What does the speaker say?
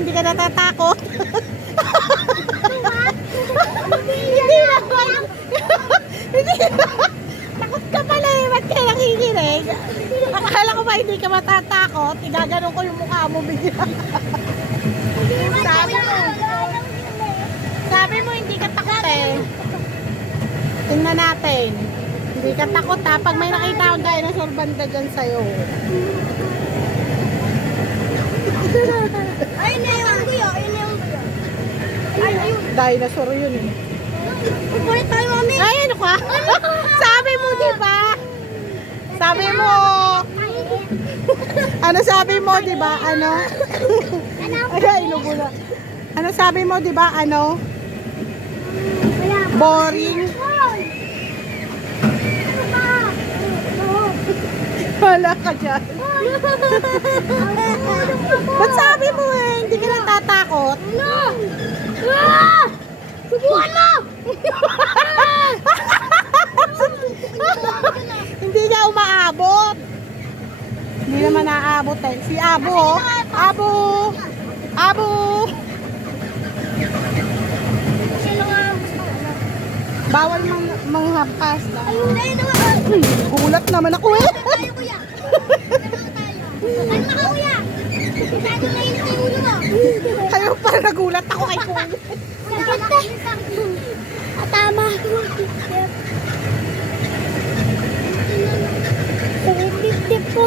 hindi ka natatakot. Hindi naman. Hindi naman. Takot ka pala eh. Ba't kayo nakikinig? Akala ko ba hindi ka matatakot? Igaganon ko yung mukha mo bigla. Sabi mo hindi ka takot eh. Tingnan natin. Hindi ka takot ha. Pag may nakita akong dinosaur banda dyan sa'yo. Ay, na yung kuya. Ayun na yung kuya. Ay, ayun. Dinosaur yun eh. Upulit tayo, mami. Ay, ano ka? Sabi mo, di ba? Sabi mo. Ano sabi mo, di ba? Ano? Ay, inubo na. Ano sabi mo, di ba? Ano? Boring. Wala ka dyan. Ba't sabi mo eh? Hindi ka natatakot? No! Ah! Subukan mo! Hindi niya umaabot. Hindi naman naaabot eh. Si Abo oh. Abo! Abo! Bawal manghampas. Ayun na yun naman. Gulat naman ako eh. Tayo, kuya. Kalma ka, kuya. Masyado na yun yung ulo mo. Kayo pa nagulat ako kay Kuya. Maganda. Tama. Tip po.